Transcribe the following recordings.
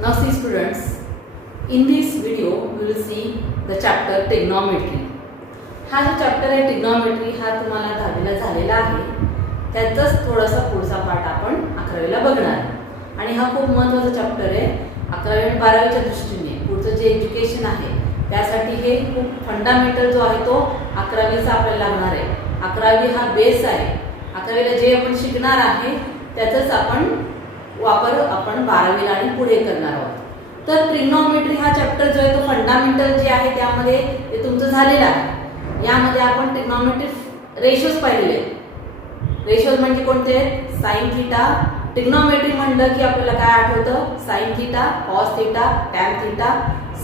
Now see students, in this video we will see the chapter trigonometry. हा जो chapter आहे trigonometry हा तुम्हाला 10वीला झालेला आहे. त्याचाच थोडासा पुढचा पार्ट आपण 11वीला बघणार आणि हा खूप महत्त्वाचा चॅप्टर आहे 11वी आणि 12वीच्या दृष्टीने. पुढचं जे एज्युकेशन आहे त्यासाठी हे खूप फंडामेंटल जो आहे तो 11वीचा आपल्याला लागणार आहे. 11वी हा बेस आहे. 11वीला जे आपण शिकणार आहे त्याचाच वापर आपण 12वीला आणि पुढे करणार आहोत. तर ट्रिग्नॉमेट्री हा चॅप्टर जो आहे तो फंडामेंटल जे आहे त्यामध्ये ते तुमचं झालेलं आहे. यामध्ये आपण ट्रिग्नॉमेट्री रेशोज पाहिलेले. रेशोज म्हणजे कोणते आहेत? Sine theta. ट्रिग्नॉमेट्री म्हणलं की आपल्याला काय आठवतं? Sine theta, cos theta, tan theta,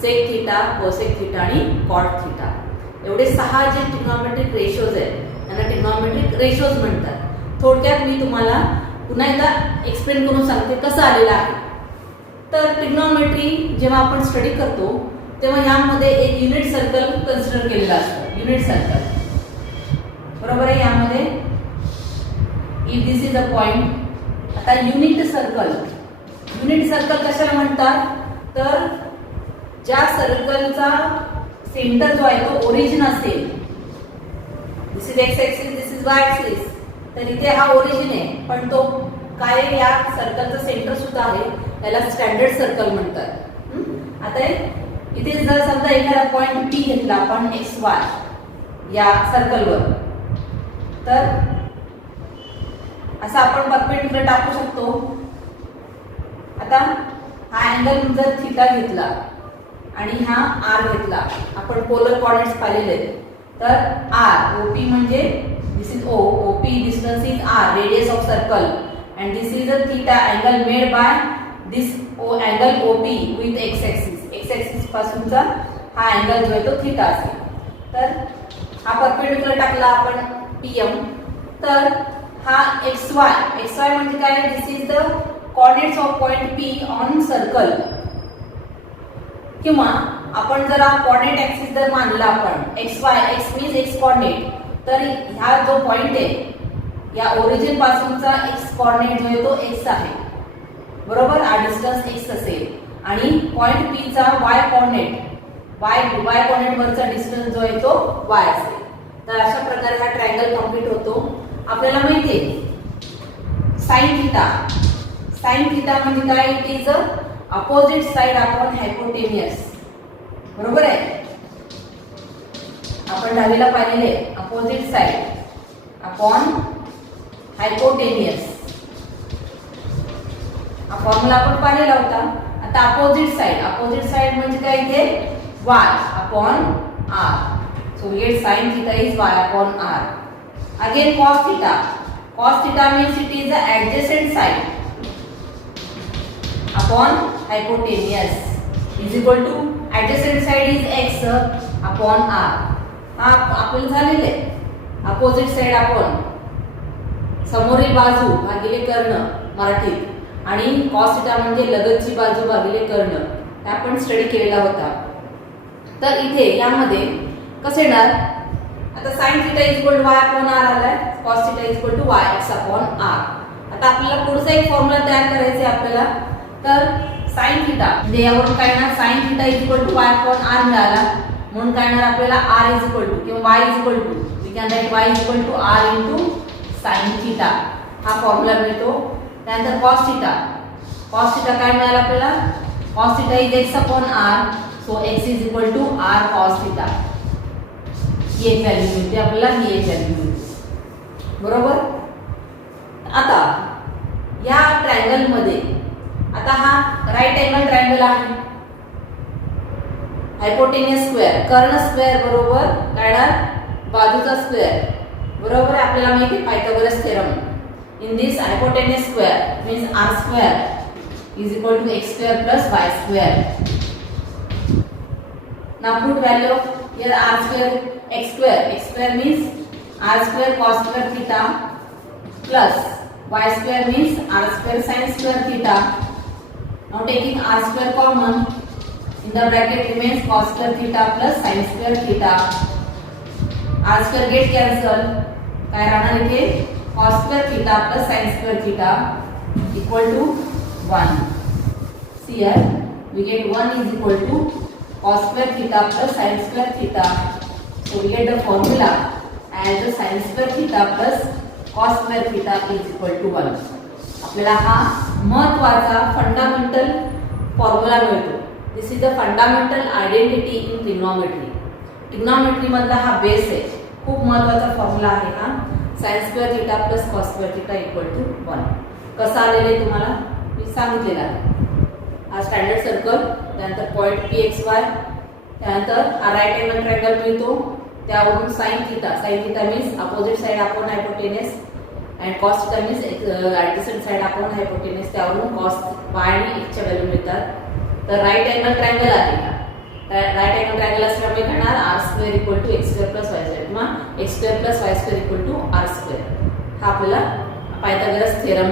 sec theta, cosec theta आणि कॉट थीटा. एवढे 6 जे ट्रिग्नॉमेट्रिक रेशोज आहेत त्यांना ट्रिग्नॉमेट्रिक रेशोज म्हणतात. थोडक्यात मी तुम्हाला पुन्हा एकदा एक्सप्लेन करून सांगते कसं आलेलं आहे. तर ट्रिग्नॉमेट्री जेव्हा आपण स्टडी करतो तेव्हा यामध्ये एक युनिट सर्कल कन्सिडर केलेलं असतं. युनिट सर्कल बरोबर आहे. यामध्ये if this is a point. आता युनिट सर्कल कशाला म्हणतात? तर ज्या सर्कलचा सेंटर जो आहे तो ओरिजिन असेल. This is x axis, this is y axis. तर इथे हा ओरिजिन आहे पण तो काय या सर्कलचा सेंटर सुद्धा आहे. त्याला स्टँडर्ड सर्कल म्हणतात. आता इथे जर समजा एखादा पॉइंट पी घेतला आपण एक्स वाय या सर्कलवर, तर असा आपण परपेंडिक्युलर टाकू शकतो. आता हा अँगल जर थीटा घेतला आणि हा आर घेतला, आपण पोलर कोऑर्डिनेट्स पाहिलेले आहेत. तर आर ओपी म्हणजे this is O, OP distance is R, radius of circle, and this is a theta angle made by this angle OP with x axis. x axis पासूनचा हा angle जो आहे तो theta असेल. तर हा परपेंडिक्युलर टाकला आपण PM. तर हा xy म्हणजे काय? This is the coordinates of point P on circle. किंवा आपण जर हा कोऑर्डिनेट ऍक्सिस जर मानला आपण xy, x means x coordinate, तर हा जो पॉइंट आहे या ओरिजिन पासूनचा x कोऑर्डिनेट जो आहे तो x आहे बरोबर. हा डिस्टन्स x असेल आणि पॉइंट P चा y कोऑर्डिनेट वरचा डिस्टन्स जो आहे तो y असेल. तर अशा प्रकारे हा ट्रायंगल कंप्लीट होतो. आपल्याला माहिती आहे साइन थीटा म्हणजे काय? It is a opposite side upon हायपोटेन्यूस. बरोबर आहे. आपण 10वीला पाहिलेले अपोजिट साइड अपॉन हायपोटेन्यूस. हा फॉर्म्युला आपण पाहिलेला होता. आता अपोजिट साइड म्हणजे काय? इथे y upon r. So we get sin theta is y upon r. Again cos theta means it is the adjacent side upon hypotenuse is equal to adjacent side is x upon r. हा आपलं झालेलं आहे. Opposite side upon समोरील बाजू भागिले कर्ण मराठीत आणि cos theta म्हणजे लगतची बाजू भागिले कर्ण. हे आपण स्टडी केलेला होता. तर इथे यामध्ये कसं येणार? आता sin theta is equal to y upon r आलाय. cos theta is equal to y x upon r. आता आपल्याला पुढचा एक फॉर्म्युला तयार करायचा आहे आपल्याला. तर sin थीटा म्हणजे यावरून काय येणार? sin theta is equal to y upon r मिळाला म्हणून काय येणार आपल्याला? r इज इक्वल टू किंवा y is equal to we can write y is equal to r into sin theta. हा फॉर्म्युला मिळतो. त्यानंतर cos थीटा काय मिळालं आपल्याला? cos theta is x upon r. So x is equal to r cos theta. ही एक value मिळते आपल्याला, ही एक व्हॅल्यू मिळते बरोबर. आता या ट्रायंगल मध्ये आता हा राईट अँगल ट्रायंगल आहे. हायपोटेन्यूस स्क्वेअर, कर्ण स्क्वेअर बरोबर काय? बाजूचा स्क्वेअर बरोबर. आपल्याला माहिती आहे Pythagoras theorem. In this hypotenuse square means r square is equal to x square plus y square. Now put value of here r square x square means r square cos square theta plus y square means r square sin square theta. Now taking r square common, in the bracket remains cos square theta plus sin square theta. r square get cancel. काय राहणार इथे? cos square theta plus sin square theta equal to 1. See here, we get 1 is equal to cos square theta plus sin square theta. So we get the formula as the sin square theta plus cos square theta is equal to 1. आपल्याला हा महत्त्वाचा fundamental formula मिळतो. This is the fundamental identity in trigonometry. Trigonometry मधला हा base आहे. खूप महत्त्वाचा formula आहे हा sin square theta plus cos square theta equal to 1. कसा आलेला आहे तुम्हाला मी सांगितलेलं आहे. हा स्टँडर्ड सर्कल, त्यानंतर पॉईंट PXY, त्यानंतर हा राईट अँगल ट्रायंगल मिळतो, त्यावरून sin theta means opposite side upon hypotenuse and cos theta means adjacent side upon hypotenuse, त्यावरून cos y आणि x च्या व्हॅल्यू मिळतात. तर राईट अँगल ट्रायंगल आहे का, राईट अँगल ट्रायंगल असल्यामुळे करणार r² equal to x² plus y² किंवा x² plus y² equal to r². हा आपल्याला पायथागोरस थेरम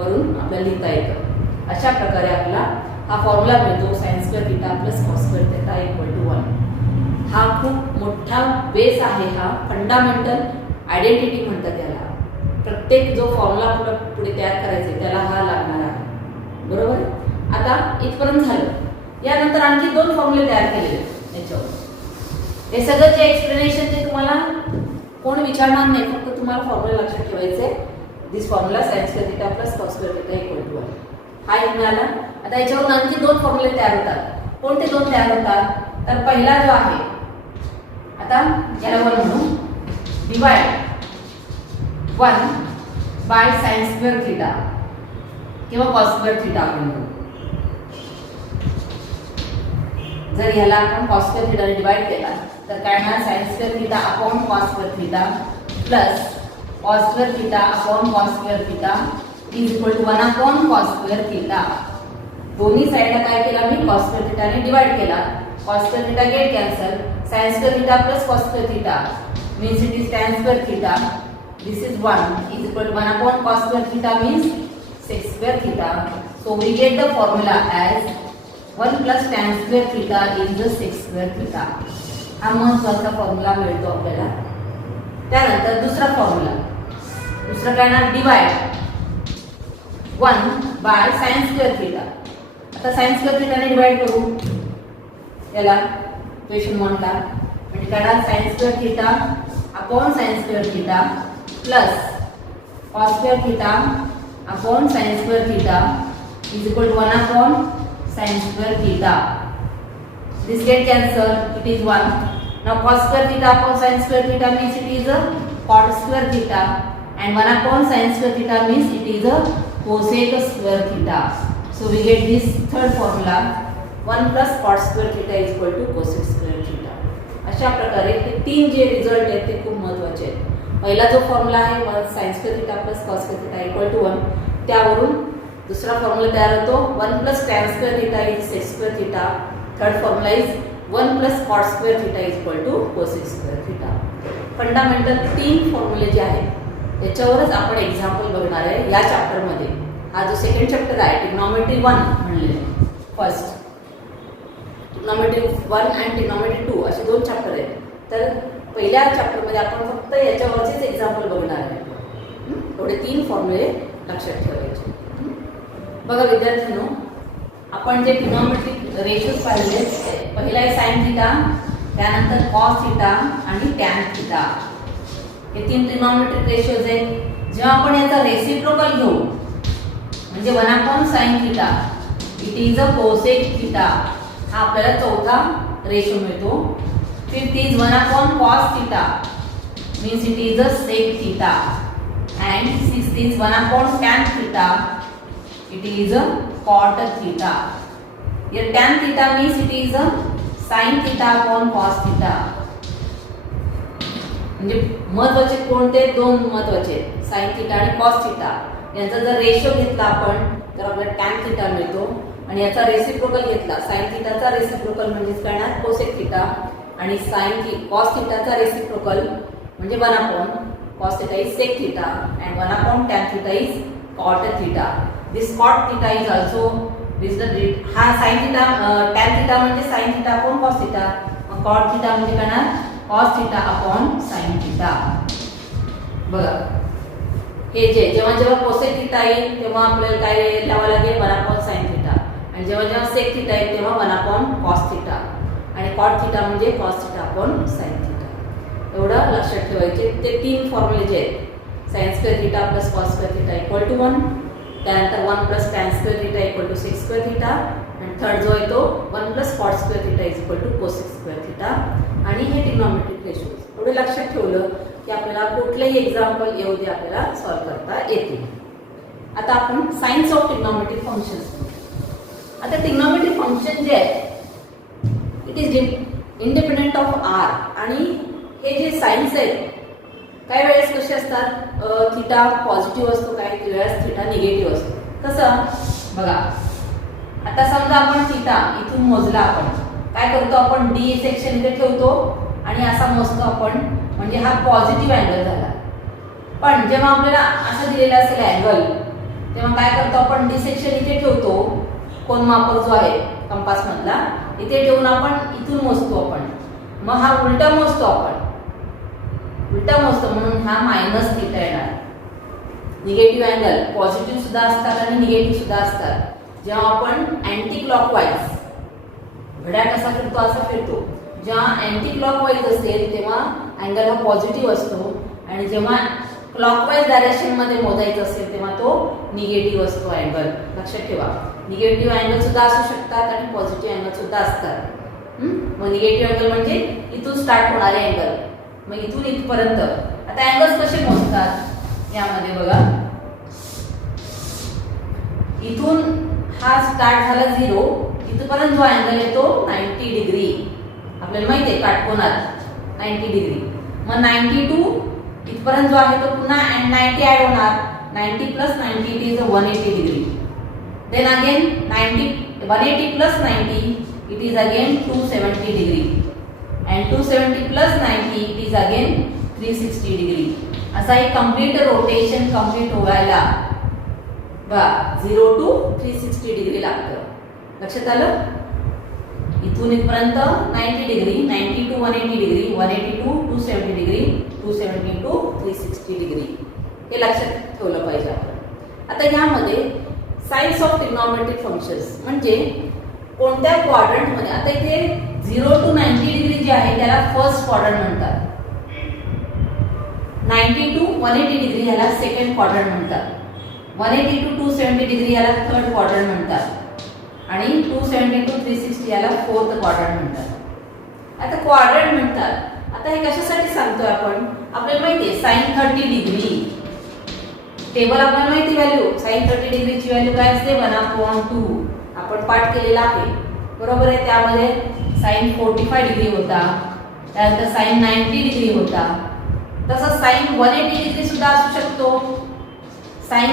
वरून आपल्याला लिहिता येतं. अशा प्रकारे आपला हा फॉर्म्युला मिळतो sin square theta plus cos square theta equal to 1. हा खूप मोठा बेस आहे. हा फंडामेंटल आयडेंटिटी म्हणतात याला. प्रत्येक जो फॉर्म्युला पुढे तयार करायचा त्याला हा लागणार आहे. बरोबर. आता इथपर्यंत झालं. यानंतर आणखी 2 फॉर्म्युले तयार केलेले याच्यावर. हे सगळं जे एक्सप्लेनेशन ते तुम्हाला कोण विचारणार नाही, फक्त तुम्हाला फॉर्म्युला लक्षात ठेवायचे. This formula sin square theta plus cos square theta equal to 1. हा एक मिळाला. आता याच्यावर आणखी 2 फॉर्म्युले तयार होतात. कोणते 2 तयार होतात, तर पहिला जो आहे, आता याला 1 म्हणू, divide 1 by sin square theta किंवा cos स्क्वेअर थीटा आपण म्हणू. जर याला आपण cos स्क्वेअर थीटा ने डिवाइड केला तर काय होणार, sin square theta upon cos square theta plus cos square theta upon cos square theta is equal to 1 upon cos square theta. दोन्ही साइडला काय केला मी, cos स्क्वेअर थीटा ने डिवाइड केला. cos square theta get cancel. sin square theta plus cos square theta means it is tan square theta. This is 1 is equal to 1 upon cos square theta means sec square theta. So we get the formula as 1 plus tan square theta is the sec square theta. हा महत्त्वाचा formula मिळतो आपल्याला. त्यानंतर दुसरा formula, दुसरा काय ना, divide 1 by sin square theta. आता sin स्क्वेअर थीटा ने डिवाइड करू याला इक्वेशन 1 ला, म्हणजे काय ना, sin square theta upon sin square theta plus cos square theta upon sin square theta is equal to 1 upon sin square theta. This get cancelled, it is 1. Now cos square theta upon sin square theta means it is a cot square theta, and 1 upon sin square theta means it is a cosec square theta. So we get this third formula, 1 plus cot square theta is equal to cosec square theta. अशा प्रकारे हे 3 जे result आहेत ते खूप महत्त्वाचे आहेत. पहिला जो फॉर्म्युला आहे 1 sin square theta plus cos square theta equal to 1, त्यावरून दुसरा फॉर्म्युला तयार होतो 1 plus tan square theta is sec square theta. Third formula is 1 plus cot square theta is equal to cosec square theta. Fundamental 3 फॉर्म्युले जे आहेत त्याच्यावरच आपण example बघणार आहे या चॅप्टर मध्ये. हा जो सेकंड चॅप्टर आहे ट्रिग्नोमेट्री 1 म्हणलेले, फर्स्ट ट्रिग्नोमेट्री 1 आणि ट्रिग्नोमेट्री 2 असे 2 चॅप्टर आहेत. तर पहिल्या चॅप्टर मध्ये आपण फक्त याच्यावरचेच एक्झाम्पल बघणार आहे. एवढे 3 फॉर्म्युले लक्षात ठेवायचे. बघा विद्यार्थ्यांनो, आपण जे ट्रिग्नोमेट्रिक रेशोज पाहिले, पहिला आहे sin थीटा, त्यानंतर cos थीटा आणि tan थीटा. हे 3 ट्रिग्नोमेट्रिक रेशोज आहेत. जेव्हा आपण याचा रेसिप्रोकल घेऊ म्हणजे 1 upon sin theta it is a cosec theta, हा आपल्याला चौथा रेशो मिळतो. Fifth is 1 upon cos theta means it is a sec theta, and sixth is 1 upon tan theta it is a cot theta. Here tan theta means it is a sin theta upon cos theta. म्हणजे महत्त्वाचे कोणते 2 महत्त्वाचे, sin theta आणि cos theta. यांचा जर ratio घेतला आपण तर आपल्याला tan theta मिळतो, आणि याचा रेसिप्रोकल घेतला sin theta चा रेसिप्रोकल म्हणजे काय ना cosec theta, आणि cos theta चा रेसिप्रोकल म्हणजे 1 upon cos theta is sec theta, and 1 upon tan theta is cot theta. This cot theta is also हा sin theta tan theta म्हणजे sin theta upon cos theta, cot theta म्हणजे काय ना cos theta upon sin theta. बघा हे जेव्हा जेव्हा cosec theta येईल तेव्हा आपल्याला काय लावावं लागेल 1 upon sin theta, आणि जेव्हा जेव्हा सेक थिटा येईल तेव्हा 1 अपॉन कॉस थिटा आणि कॉट थिटा म्हणजे cos theta upon sine theta. एवढं लक्षात ठेवायचे. ते 3 फॉर्म्युले जे आहेत sine square theta plus cos square theta equal to 1, त्यानंतर 1 plus tan square theta equal to sec square theta आणि थर्ड जो आहे तो 1 plus cot square theta is equal to cosec square theta. आणि हे ट्रिग्नॉमेट्रिक रेशोज एवढे लक्षात ठेवलं की आपल्याला कुठलेही एक्झाम्पल येऊ दे आपल्याला सॉल्व्ह करता येतील. आता आपण सायन्स ऑफ ट्रिग्नॉमेट्रिक फंक्शन्स. आता ट्रिग्नॉमेट्रिक फंक्शन जे आहे it is independent of R. आणि हे जे सायन्स आहेत काही वेळेस कसे असतात थिटा पॉझिटिव्ह असतो, काही वेळेस थिटा निगेटिव्ह असतो. कसं बघा, आता समजा आपण थिटा इथून मोजला, आपण काय करतो, आपण डी सेक्शन इथे ठेवतो आणि असा मोजतो आपण, म्हणजे हा पॉझिटिव्ह अँगल झाला. पण जेव्हा आपल्याला असं दिलेला असेल अँगल तेव्हा काय करतो आपण, डी सेक्शन इथे ठेवतो, कोनमापक जो आहे कंपास मधला इथे ठेवून आपण इथून मोजतो आपण. मग हा उलटा मोजतो आपण, उलटा मोजतो म्हणून हा मायनस थिटा येणार. निगेटिव्ह अँगल पॉझिटिव्ह सुद्धा असतात आणि निगेटिव्ह सुद्धा असतात. जेव्हा आपण अँटी क्लॉकवाईज, घड्याळ कसा फिरतो असा फिरतो, जेव्हा अँटी क्लॉकवाईज असेल तेव्हा अँगल हा पॉझिटिव्ह असतो आणि जेव्हा क्लॉकवाईज डायरेक्शन मध्ये मोजायचं असेल तेव्हा तो निगेटिव्ह असतो अँगल. लक्षात ठेवा, निगेटिव्ह अँगल सुद्धा असू शकतात आणि पॉझिटिव्ह अँगल सुद्धा असतात. मग निगेटिव्ह अँगल म्हणजे इथून स्टार्ट होणारे अँगल, मग इथून इथपर्यंत. आता अँगल्स कसे मोजतात यामध्ये बघा, इथून हा स्टार्ट झाला 0, इथपर्यंत जो अँगल आहे तो 90 डिग्री. आपल्याला माहिती आहे काटकोनात 90 डिग्री. मग 92 इथपर्यंत जो आहे तो पुन्हा 90 ऍड होणार. 90 plus 90 it is 180 degree. Then again 180 plus 90 it is again 270 degree. and 270 plus 90 it is again 360 degree. असा एक कंप्लीट रोटेशन कंप्लीट व्हायला 0 to 360 डिग्री लागतं. लक्षात आलं? इथून इथपर्यंत 90 degree, 90 to 180 degree, 180 to 270 degree, 270 to 360 degree. हे लक्षात ठेवलं पाहिजे आपण. आता यामध्ये सायन्स ऑफ ट्रिग्नॉमेट्रिक फंक्शन्स म्हणजे कोणत्या क्वाड्रंट मध्ये, आता इथे 0 to 90 डिग्री जे आहे त्याला फर्स्ट क्वाड्रंट म्हणतात. 90 to 180 डिग्री याला सेकंड क्वाड्रंट म्हणतात. 180 to 270 डिग्री याला थर्ड क्वाड्रंट म्हणतात आणि 270 to 360 याला फोर्थ क्वाड्रंट म्हणतात. आता क्वाड्रंट म्हणतात. आता हे कशासाठी सांगतोय आपण, आपल्याला माहिती आहे sin 30 डिग्री टेबल आपल्याला माहिती व्हॅल्यू, sin 30 डिग्रीची व्हॅल्यू काय असते 1/2. आपण पाठ केलेला आहे बरोबर आहे. त्यामध्ये sin 45 डिग्री होता, त्यानंतर sin 90 डिग्री होता, तसं sin 180 डिग्री सुद्धा असू शकतो, sin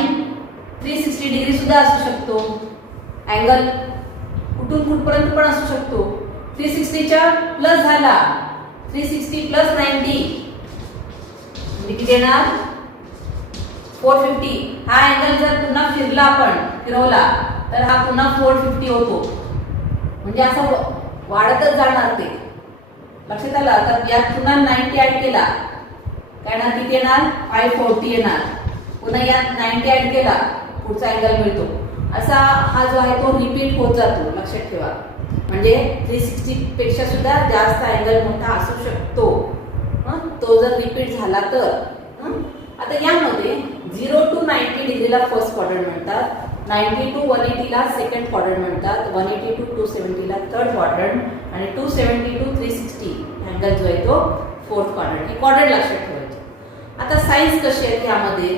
360 डिग्री सुद्धा असू शकतो. अँगल कुठून कुठपर्यंत पण असू शकतो. 360 च्या प्लस झाला, 360 प्लस 90 म्हणजे किती येणार 450. हा अँगल जर पुन्हा फिरला आपण फिरवला तर हा पुन्हा 450 होतो, म्हणजे असं वाढतच जाणार ते. लक्षात आलं? तर यात पुन्हा 90 ऍड केला काय ना किती येणार 540 येणार. पुन्हा यात 90 ऍड केला पुढचा अँगल मिळतो. असा हा जो आहे तो रिपीट होत जातो. लक्षात ठेवा, म्हणजे 360 पेक्षा सुद्धा जास्त अँगल मोठा असू शकतो. तो जर रिपीट झाला तर. आता यामध्ये 0 to 90 डिग्रीला फर्स्ट क्वाड्रंट म्हणतात, 90 to 180 ला सेकंड क्वाड्रंट म्हणतात, 180 to 270 ला थर्ड क्वाड्रंट आणि 270 to 360 अँगल जो आहे तो फोर्थ क्वाड्रंट. हे क्वाड्रंट लक्षात ठेवायचे. आता साइन्स कशी आहे यामध्ये,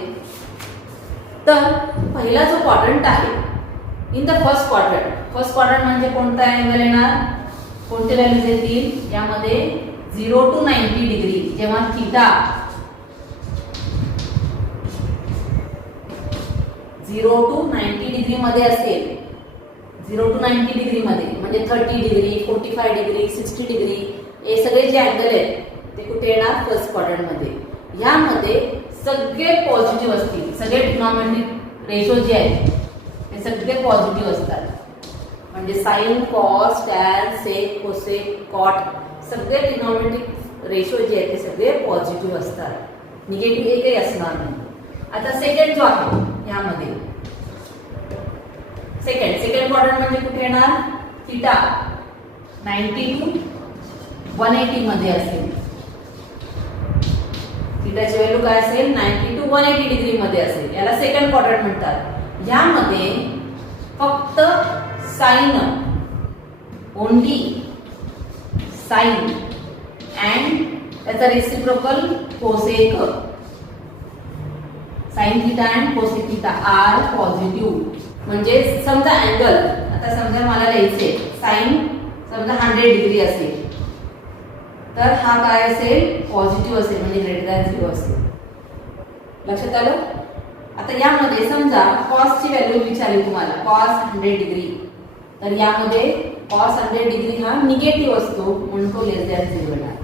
तर पहिला जो क्वाड्रंट आहे इन द फर्स्ट क्वाड्रंट म्हणजे कोणता अँगल येणार, कोणते व्हॅल्यूज येतील यामध्ये 0 to 90 डिग्री. जेव्हा थीटा 0 to 90 डिग्री मध्ये असेल, 0 to 90 डिग्री मध्ये म्हणजे 30 डिग्री, 45 डिग्री, 60 डिग्री, हे सगळे जे अँगल आहेत ते कुठे येणार फर्स्ट क्वाड्रंट मध्ये. यामध्ये सगळे पॉझिटिव्ह असतील, सगळे ट्रिग्नॉमेट्रिक रेशो जे आहेत ते सगळे पॉझिटिव्ह असतात. म्हणजे साइन, कॉस, टॅन, सेक, कोसेक, कॉट सगळे ट्रिग्नॉमेट्रिक रेशो जे आहेत ते सगळे पॉझिटिव्ह असतात. निगेटिव्ह एकही असणार नाही. आता सेकंड जो आहे यामध्ये सेकंड क्वाड्रंट म्हणजे कुठे येणार थिटा 90 टू 180 मध्ये असेल. थिटाची व्हॅल्यू काय असेल 90 टू 180 डिग्री मध्ये असेल. याला सेकंड क्वाड्रंट म्हणतात. यामध्ये फक्त साइन ओनली साइन अँड त्याचा reciprocal cosec sine theta and cosec theta are positive. म्हणजे समजा अँगल आता समजा मला लिहायचे साइन समजा 100 डिग्री असेल तर हा काय असेल पॉझिटिव्ह असेल म्हणजे ग्रेटर दॅन 0 असेल. लक्षात आलं. आता यामध्ये समजा cos ची व्हॅल्यू विचारली तुम्हाला cos 100 डिग्री तर यामध्ये cos 100 डिग्री हा निगेटिव्ह असतो म्हणून तो लेस दॅन 0 येणार.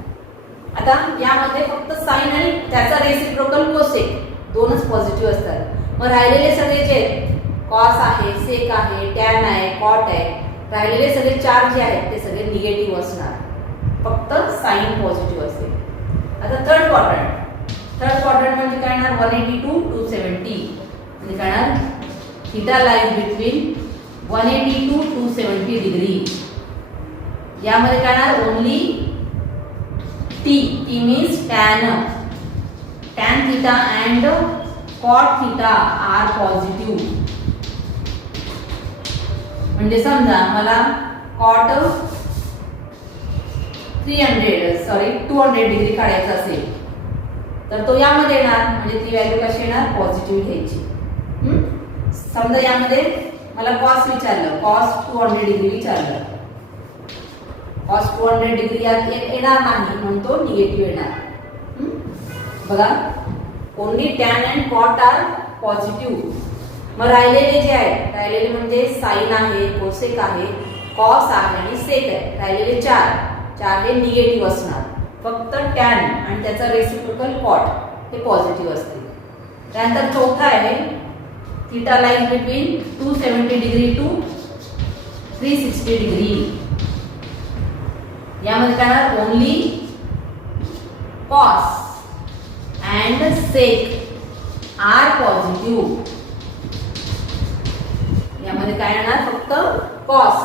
आता यामध्ये फक्त साइन आणि त्याचा रेसिप्रोकल कोसेक दोनच पॉझिटिव्ह असतात. मग राहिलेले सगळे जे cos आहे सेक आहे tan आहे cot आहे राहिलेले सगळे चार जे आहेत ते सगळे निगेटिव्ह असणार. फक्त साइन पॉझिटिव्ह असेल. आता थर्ड क्वाड्रंट म्हणजे काय येणार 180 टू 270 म्हणजे काय येणार theta lies between 180 to 270 degree. यामध्ये काय येणार only T means tan theta and cot theta are positive. म्हणजे समजा मला cot 200 डिग्री काढायचा असेल तर तो यामध्ये येणार म्हणजे ती व्हॅल्यू कशी येणार पॉझिटिव्ह घ्यायची. समजा यामध्ये मला cos विचारलं cos 200 डिग्री विचारलं cos 200 डिग्री यात येणार नाही म्हणून तो निगेटिव्ह येणार. बघा only tan and cot are positive. मग राहिलेले जे आहेत राहिलेले म्हणजे साइन आहे कोसेक आहे cos आहे आणि सेक आहे राहिलेले चार हे निगेटिव्ह असणार. फक्त tan आणि त्याचा रेसिप्रोकल cot हे पॉझिटिव्ह असतील. त्यानंतर चौथा आहे theta lies between 270 degree to 360 degree. यामध्ये काय only cos and sec are positive. यामध्ये काय येणार फक्त cos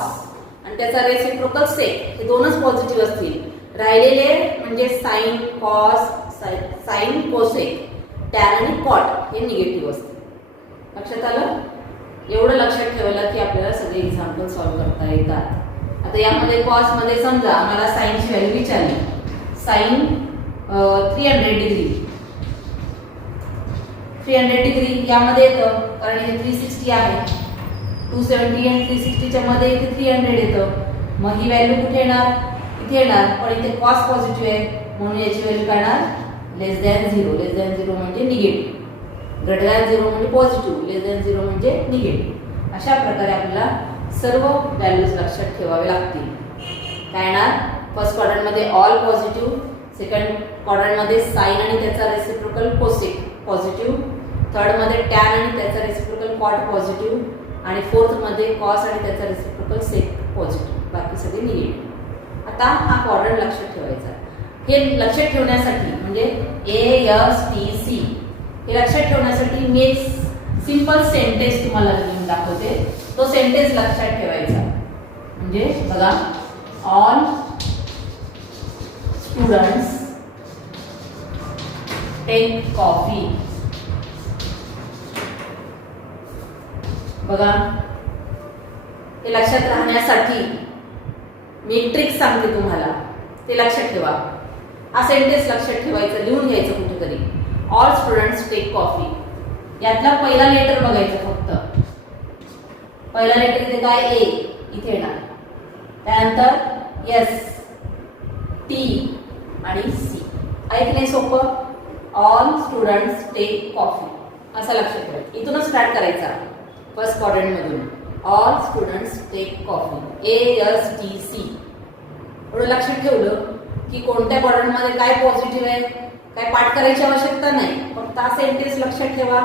आणि त्याचा रेसिप्रोकल सेक हे दोनच पॉझिटिव्ह असतील. राहिलेले म्हणजे sine cos sine cosec tan आणि cot हे निगेटिव्ह असतील. लक्षात आलं. एवढं लक्षात ठेवलं की आपल्याला सगळे एक्झाम्पल सॉल्व्ह करता येतात. आता यामध्ये cos मध्ये समजा मला साइनची व्हॅल्यू विचारली साइन 300 डिग्री यामध्ये येतं कारण हे 360 आहे 270 आणि 360 च्या मध्ये इथे 300 येतं. मग ही व्हॅल्यू कुठे येणार इथे येणार पण इथे cos पॉझिटिव्ह आहे म्हणून याची व्हॅल्यू काय येणार लेस दॅन 0. लेस दॅन 0 म्हणजे निगेटिव्ह ग्रेटर दॅन 0 म्हणजे पॉझिटिव्ह लेस दॅन 0 म्हणजे निगेटिव्ह. अशा प्रकारे आपल्याला सर्व व्हॅल्यूज लक्षात ठेवावे लागतील. काय येणार फर्स्ट क्वाड्रंट मध्ये ऑल पॉझिटिव्ह सेकंड क्वाड्रंट मध्ये साइन आणि त्याचा रेसिप्रोकल कोसेक पॉझिटिव्ह थर्ड मध्ये tan आणि त्याचा रेसिप्रोकल cot पॉझिटिव्ह आणि फोर्थ मध्ये cos आणि त्याचा रेसिप्रोकल सेक पॉझिटिव्ह बाकी सगळे निगेटिव्ह. आता हा क्वाड्रंट लक्षात ठेवायचा. हे लक्षात ठेवण्यासाठी म्हणजे ASTC हे लक्षात ठेवण्यासाठी मी एक सिंपल सेंटेन्स तुम्हाला लिहून दाखवते. तो सेंटेन्स लक्षात ठेवायचा म्हणजे बघा ऑल स्टुडंट्स टेक कॉफी. बघा हे लक्षात राहण्यासाठी मी एक ट्रिक सांगते तुम्हाला ते लक्षात ठेवा. हा सेंटेन्स लक्षात ठेवायचा लिहून घ्यायचं कुठेतरी ऑल स्टुडंट्स टेक कॉफी. यातला पहिला लेटर बघायचं फक्त. पहिला लेटर इथे काय ए इथे येणार त्यानंतर एस टी आणि सी. ऐकणे सोपं ऑल स्टुडंट्स टेक कॉफी असं लक्षात ठेवायचं. इथूनच स्टार्ट करायचा फर्स्ट क्वाड्रंट मधून all students take coffee ASTC. एवढं लक्षात ठेवलं की कोणत्या क्वाड्रंट मध्ये काय पॉझिटिव्ह आहे काय पाठ करायची आवश्यकता नाही फक्त हा सेंटेन्स लक्षात ठेवा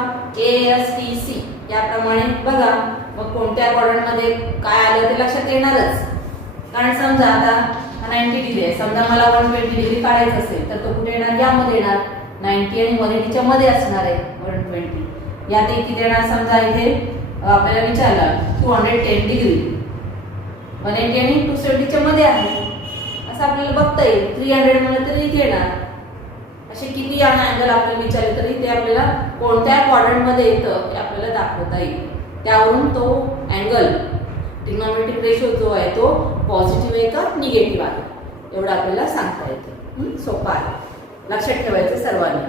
ASTC याप्रमाणे बघा. मग कोणत्या क्वाड्रंट मध्ये काय आलं ते लक्षात येणारच. कारण समजा आता 90 डिग्री आहे समजा मला 120 डिग्री काढायचं असेल तर तो कुठे येणार यामध्ये येणार 90 आणि 180 च्या मध्ये असणार आहे 120. यात किती येणार समजा इथे आपल्याला विचारला 210 डिग्री 180 आणि 270 मध्ये आहे असं आपल्याला बघता येईल. 300 म्हणलं तरी इथे येणार. असे किती अँगल आपल्याला विचारले तरी ते आपल्याला कोणत्या क्वाड्रंटमध्ये येतं ते आपल्याला दाखवता येईल. त्यावरून तो अँगल ट्रिग्नोमेट्रिक रेशो जो आहे तो पॉझिटिव्ह आहे का निगेटिव्ह आहे एवढं आपल्याला सांगता येतं. सोपं आहे, लक्षात ठेवायचं सर्वांनी.